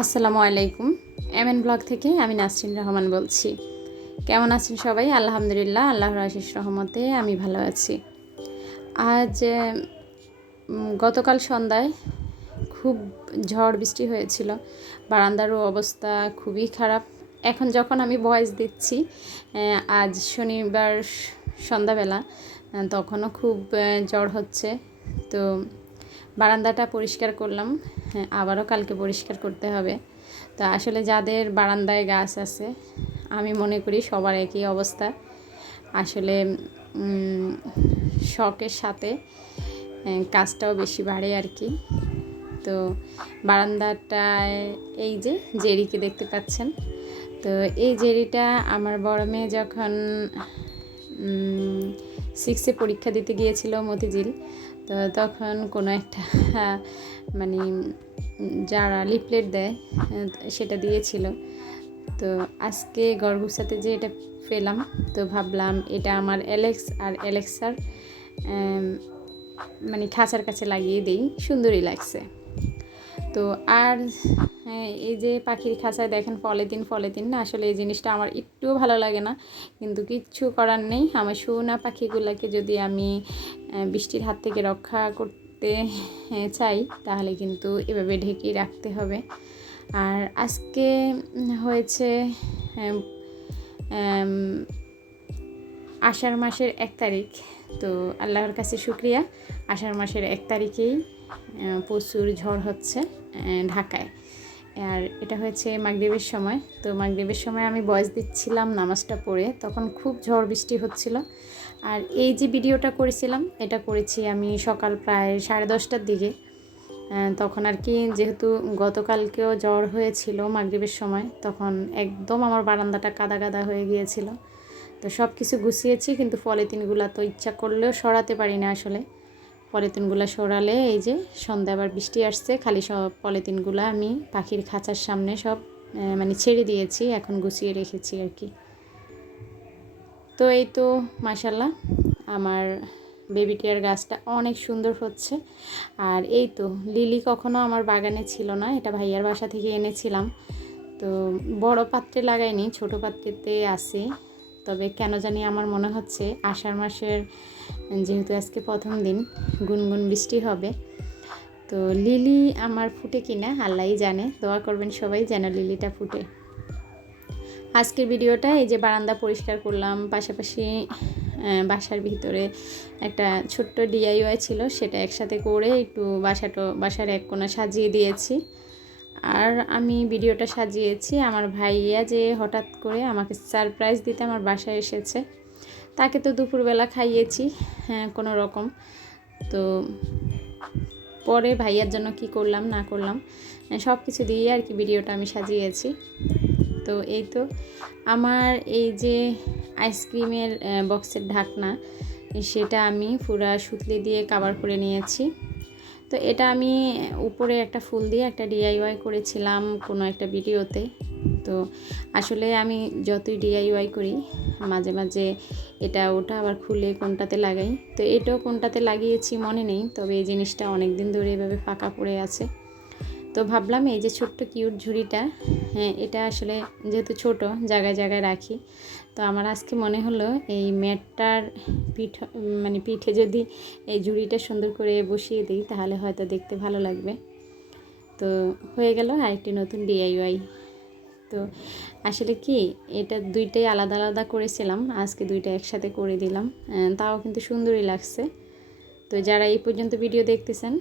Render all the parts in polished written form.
আসসালামু আলাইকুম। MN blog থেকে আমি নাসরিন রহমান বলছি। কেমন আছেন সবাই? আলহামদুলিল্লাহ, আল্লাহর আশিস রহমতে আমি ভালো আছি। আজ গতকাল সন্ধ্যায় খুব ঝড় বৃষ্টি হয়েছিল, বারান্দারও অবস্থা খুবই খারাপ। এখন যখন আমি ভয়েস দিচ্ছি আজ শনিবার সন্ধ্যাবেলা, তখনও খুব ঝড় হচ্ছে। তো বারান্দাটা পরিষ্কার করলাম, আবারও কালকে পরিষ্কার করতে হবে। তো আসলে যাদের বারান্দায় গাছ আছে, আমি মনে করি সবার একই অবস্থা। আসলে শখের সাথে কাজটাও বেশি বাড়ে আর কি। তো বারান্দাটায় এই যে জেরিকে দেখতে পাচ্ছেন, তো এই জেরিটা আমার বড় মেয়ে যখন 6-এ পরীক্ষা দিতে গিয়েছিল মতিঝিল, তো তখন কোনো একটা মানে যারা লিফলেট দেয় সেটা দিয়েছিল। তো আজকে ঘর গুছাতে যে এটা পেলাম, তো ভাবলাম এটা আমার অ্যালেক্সার মানে খাঁচার কাছে লাগিয়ে দিই, সুন্দরই লাগছে। তো আর এই যে পাখির খাঁচায় দেখেন পলিথিন না, আসলে এই জিনিসটা আমার একটুও ভালো লাগে না, কিন্তু কিচ্ছু করার নেই। আমার শোনা পাখিগুলোকে যদি আমি বৃষ্টির হাত থেকে রক্ষা করতে চাই, তাহলে কিন্তু এভাবে ঢেকে রাখতে হবে। আর আজকে হয়েছে আষাঢ় মাসের 1 তারিখ। তো আল্লাহর কাছে শুকরিয়া, আষাঢ় মাসের 1 তারিখেই প্রচুর ঝড় হচ্ছে ঢাকায়। আর এটা হয়েছে মাগরিবের সময়। তো মাগরিবের সময় আমি ভয়েস দিচ্ছিলাম নামাজটা পড়ে, তখন খুব ঝড় বৃষ্টি হচ্ছিল। আর এই যে ভিডিওটা করেছিলাম, এটা করেছি আমি সকাল প্রায় 10:30টার দিকে। তখন আর কি, যেহেতু গতকালকেও ঝড় হয়েছিল মাগরিবের সময়, তখন একদম আমার বারান্দাটা কাদা কাদা হয়ে গিয়েছিল। তো সব কিছু গুছিয়েছি, কিন্তু পলিথিনগুলো তো ইচ্ছা করলেও সরাতে পারি না। আসলে পলিথিনগুলো সরালে এই যে সন্ধ্যা আবার বৃষ্টি আসছে, খালি সব পলিথিনগুলো আমি পাখির খাঁচার সামনে সব মানে ছেড়ে দিয়েছি, এখন গুছিয়ে রেখেছি আর কি। তো এই তো মাশাল্লাহ আমার বেবি টিয়ার গাছটা অনেক সুন্দর হচ্ছে। আর এই তো লিলি কখনো আমার বাগানে ছিল না, এটা ভাইয়ার বাসা থেকে এনেছিলাম। তো বড় পাত্রে লাগাইনি, ছোট পাত্রেতে আছে। তবে কেন জানি আমার মনে হচ্ছে আষাঢ় মাসের যেহেতু আজকে প্রথম দিন, গুনগুন বৃষ্টি হবে, তো লিলি আমার ফুটে কিনা আল্লাহই জানে। দোয়া করবেন সবাই যেন লিলিটা ফুটে। আজকের ভিডিওটা এই যে বারান্দা পরিষ্কার করলাম, পাশাপাশি বাসার ভিতরে একটা ছোট্ট DIY ছিল, সেটা একসাথে করে একটু বাসার এক কোণা সাজিয়ে দিয়েছি। আর আমি ভিডিওটা সাজিয়েছি আমার ভাইয়া যে হঠাৎ করে আমাকে সারপ্রাইজ দিতে আমার বাসায় এসেছে। তাকে তো দুপুরবেলা খাইয়েছি কোনো রকম। তো পরে ভাইয়ার জন্য কি করলাম না করলাম সব কিছু দিয়ে আর কি ভিডিওটা আমি সাজিয়েছি। তো এই তো আমার এই যে আইসক্রিমের বক্সের ঢাকনা, সেটা আমি পুরা সুতলি দিয়ে কভার করে নিয়েছি। তো এটা আমি উপরে একটা ফুল দিয়ে একটা DIY করেছিলাম কোনো একটা ভিডিওতে। তো আসলে আমি যতই DIY করি, মাঝে মাঝে এটা ওটা আবার খুলে কোনটাতে লাগাই। তো এটাও কোনটাতে লাগিয়েছি মনে নেই, তবে এই জিনিসটা অনেক দিন ধরে এভাবে ফাঁকা পড়ে আছে। তো ভাবলাম এই যে ছোট্ট কিউট ঝুড়িটা, এটা আসলে যেহেতু ছোট জায়গায় জায়গায় রাখি, তো আমার আজকে মনে হলো এই ম্যাটটার পিঠে যদি এই ঝুড়িটা সুন্দর করে বসিয়ে দিই, তাহলে হয়তো দেখতে ভালো লাগবে। তো হয়ে গেল আরেকটি নতুন DIY। তো আসলে কি, এটা দুইটাই আলাদা আলাদা করেছিলাম, আজকে দুইটা একসাথে করে দিলাম, তাও কিন্তু সুন্দরই লাগছে। তো যারা এই পর্যন্ত ভিডিও দেখতেছেন,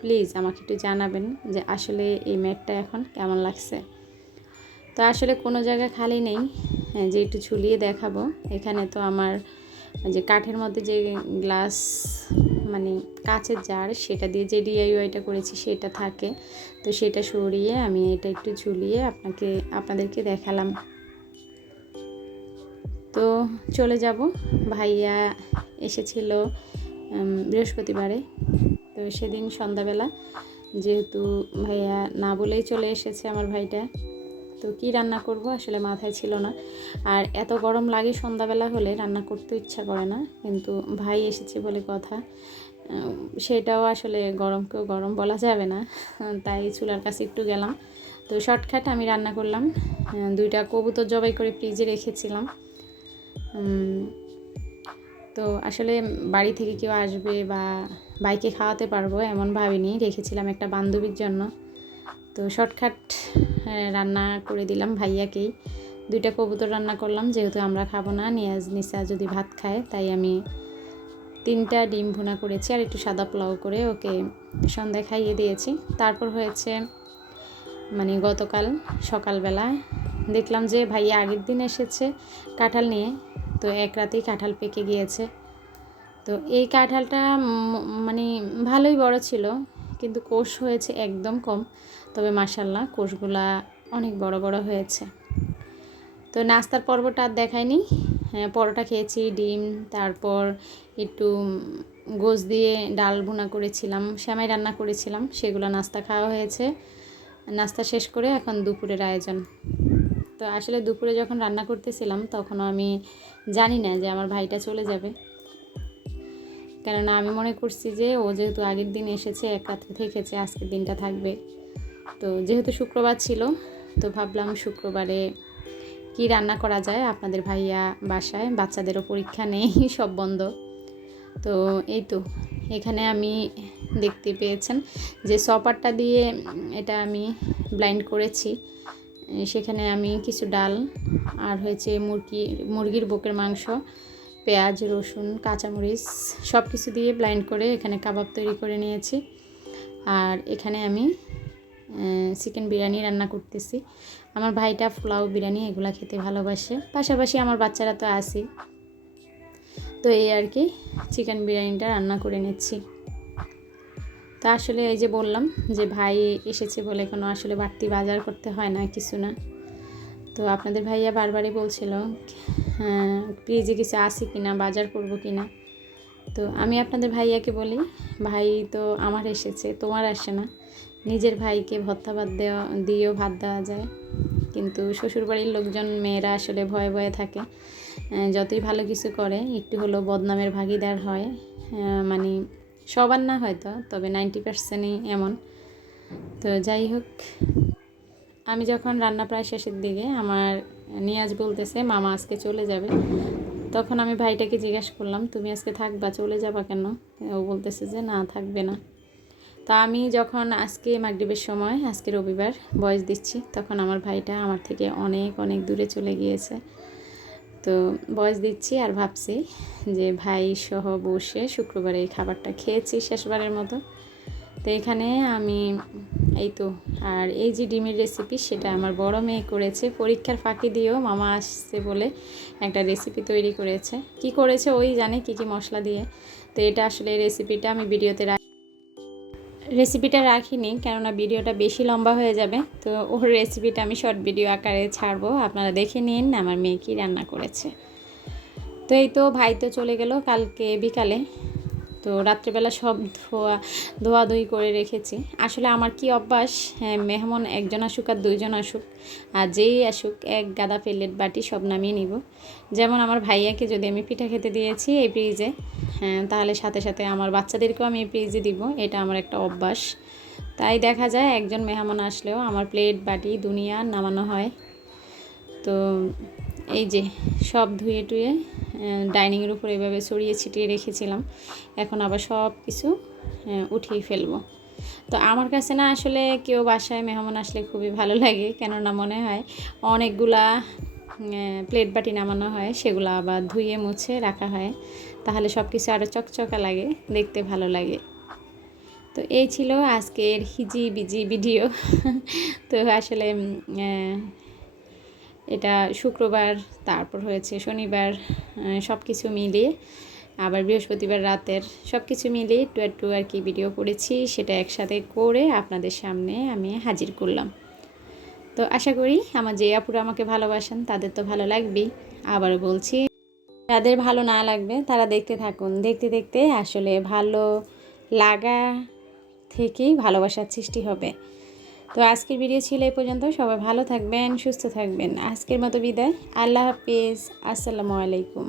প্লিজ আমাকে একটু জানাবেন যে আসলে এই ম্যাটটা এখন কেমন লাগছে। তো আসলে কোনো জায়গা খালি নেই যে একটু ঝুলিয়ে দেখাবো। এখানে তো আমার যে কাঠের মধ্যে যে গ্লাস মানে কাচের জার, সেটা দিয়ে যে DIYটা করেছি সেটা থাকে। তো সেটা সরিয়ে আমি এটা একটু ঝুলিয়ে আপনাদেরকে দেখালাম। তো চলে যাব। ভাইয়া এসেছিল বৃহস্পতিবারে। তো সেদিন সন্ধ্যাবেলা যেহেতু ভাইয়া না বলেই চলে এসেছে আমার ভাইটা, তো কি রান্না করব আসলে মাথায় ছিল না। আর এত গরম লাগে সন্ধ্যাবেলা হলে, রান্না করতে ইচ্ছা করে না, কিন্তু ভাই এসেছে বলে কথা। সেটাও আসলে গরমকেও গরম বলা যাবে না, তাই চুলার কাছে একটু গেলাম। তো শর্টকাট আমি রান্না করলাম। 2টা কবুতর জবাই করে ফ্রিজে রেখেছিলাম। তো আসলে বাড়ি থেকে কেউ আসবে বা বাইকে খাওয়াতে পারবো এমন ভাবিনি, রেখেছিলাম একটা বান্ধবীর জন্য। তো শর্টকাট রান্না করে দিলাম ভাইয়াকেই। 2টা কবুতর রান্না করলাম, যেহেতু আমরা খাবো না, নিয়াজ নিসা যদি ভাত খায়, তাই আমি 3টা ডিম ভুনা করেছি আর একটু সাদা পোলাও করে ওকে সন্ধ্যায় খাইয়ে দিয়েছি। তারপর হয়েছে মানে গতকাল সকালবেলা দেখলাম যে ভাইয়া আগের দিন এসেছে কাঁঠাল নিয়ে, তো এক রাতেই কাঁঠাল পেকে গিয়েছে। তো এই কাঁঠালটা মানে ভালোই বড় ছিল, কিন্তু কোষ হয়েছে একদম কম, তবে মাশাআল্লাহ কোষগুলা অনেক বড় বড় হয়েছে। তো নাস্তার পর্বটা আর দেখাইনি। পরোটা খেয়েছি, ডিম, তারপর একটু গোশ দিয়ে ডাল ভুনা করেছিলাম, সেমাই রান্না করেছিলাম, সেগুলো নাস্তা খাওয়া হয়েছে। নাস্তা শেষ করে এখন দুপুরের আয়োজন। তো আসলে দুপুরে যখন রান্না করতেছিলাম তখনও আমি জানি না যে আমার ভাইটা চলে যাবে, কেননা আমি মনে করছি যে ও যেহেতু আগের দিন এসেছে, এক রাত্রে থেকেছে, আজকের দিনটা থাকবে। তো যেহেতু শুক্রবার ছিল, তো ভাবলাম শুক্রবারে কি রান্না করা যায়। আপনাদের ভাইয়া বাসায়, বাচ্চাদেরও পরীক্ষা নেই, সব বন্ধ। তো এই তো এখানে আমি দেখতে পেয়েছেন যে সপারটা দিয়ে এটা আমি ব্লাইন্ড করেছি। সেখানে আমি কিছু ডাল আর হয়েছে মুরগির বুকের মাংস, পেঁয়াজ, রসুন, কাঁচামরিচ সব কিছু দিয়ে ব্লাইন্ড করে এখানে কাবাব তৈরি করে নিয়েছি। আর এখানে আমি চিকেন বিরিয়ানি রান্না করতেছি। আমার ভাইটা পোলাও, বিরিয়ানি এগুলা খেতে ভালোবাসে, পাশাপাশি আমার বাচ্চারা তো আছেই। তো এই আর কি চিকেন বিরিয়ানিটা রান্না করে নিচ্ছি। তো আসলে এই যে বললাম যে ভাই এসেছে বলে কোনো আসলে বাড়তি বাজার করতে হয় না, কিছু না। তো আপনাদের ভাইয়া বারবারই বলছিল ফ্রিজে কিছু আছে কিনা, বাজার করব কিনা। তো আমি আপনাদের ভাইয়াকে বলি, ভাই তো আমার এসেছে, তোমার আসে না। নিজের ভাইকে ভর্তা ভাত দিয়েও ভাত দেওয়া যায়, কিন্তু শ্বশুরবাড়ির লোকজন, মেয়েরা আসলে ভয়ে ভয়ে থাকে। যতই ভালো কিছু করে একটু হলেও বদনামের ভাগিদার হয়। মানে সবার না হয়তো, তবে 90%ই এমন। তো যাই হোক, আমি যখন রান্না প্রায় শেষের দিকে, আমার নিয়াজ বলতেছে মামা আজকে চলে যাবে। তখন আমি ভাইটাকে জিজ্ঞাসা করলাম, তুমি আজকে থাকবা, চলে যাবা কেন? ও বলতেছে যে না, থাকবে না। তা আমি যখন আজকে মাগরিবের সময়, আজকে রবিবার, ভয়েস দিচ্ছি, তখন আমার ভাইটা আমার থেকে অনেক অনেক দূরে চলে গিয়েছে। তো ভয়েস দিচ্ছি আর ভাবছি যে ভাই সহ বসে শুক্রবারে এই খাবারটা খেয়েছি শেষবারের মতো। তো এখানে আমি এই তো, আর এই যে ডিমের রেসিপি, সেটা আমার বড় মেয়ে করেছে, পরীক্ষার ফাঁকি দিয়েও মামা আসছে বলে একটা রেসিপি তৈরি করেছে। কি করেছে ওই জানে, কি কি মশলা দিয়ে। তো এটা আসলে এই রেসিপিটা আমি রেসিপিটা রাখিনি, কেননা ভিডিওটা বেশি লম্বা হয়ে যাবে। তো ওর রেসিপিটা আমি শর্ট ভিডিও আকারে ছাড়বো, আপনারা দেখে নিন আমার মেয়ে কী রান্না করেছে। তো এই তো ভাই তো চলে গেল কালকে বিকালে। তো রাত্রেবেলা সব ধোয়াধুয়ি করে রেখেছি। আসলে আমার কি অভ্যাস, মেহমান একজন আসুক আর 2জন আসুক, আর যেই আসুক এক গাদা প্লেট বাটি সব নামিয়ে নিব। যেমন আমার ভাইয়াকে যদি আমি পিঠা খেতে দিয়েছি এই ফ্রিজে, তাহলে সাথে সাথে আমার বাচ্চাদেরকেও আমি এই ফ্রিজে দিব, এটা আমার একটা অভ্যাস। তাই দেখা যায় একজন মেহমান আসলেও আমার প্লেট বাটি দুনিয়া নামানো হয়। তো এই যে সব ধুয়ে টুয়ে ডাইনিংয়ের উপর এভাবে ছড়িয়ে ছিটিয়ে রেখেছিলাম, এখন আবার সব কিছু উঠিয়ে ফেলবো। তো আমার কাছে না আসলে কেউ বাসায় মেহমান আসলে খুবই ভালো লাগে, কেননা মনে হয় অনেকগুলা প্লেট বাটি নামানো হয়, সেগুলো আবার ধুয়ে মুছে রাখা হয়, তাহলে সব কিছু আরও চকচকা লাগে, দেখতে ভালো লাগে। তো এই ছিল আজকের হিজি বিজি ভিডিও। তো আসলে এটা শুক্রবার, তারপর হয়েছে শনিবার, সব কিছু মিলিয়ে, আবার বৃহস্পতিবার রাতের, সব কিছু মিলিয়ে একটু আর কি ভিডিও করেছি, সেটা একসাথে করে আপনাদের সামনে আমি হাজির করলাম। তো আশা করি আমার যে আপুরা আমাকে ভালোবাসেন তাদের তো ভালো লাগবেই। আবারও বলছি, যাদের ভালো না লাগবে তারা দেখতে থাকুন, দেখতে দেখতে আসলে ভালো লাগা থেকেই ভালোবাসার সৃষ্টি হবে। তো আজকের ভিডিও ছিল এই পর্যন্ত। সবাই ভালো থাকবেন, সুস্থ থাকবেন। আজকের মতো বিদায়। আল্লাহ হাফিজ। আসসালামু আলাইকুম।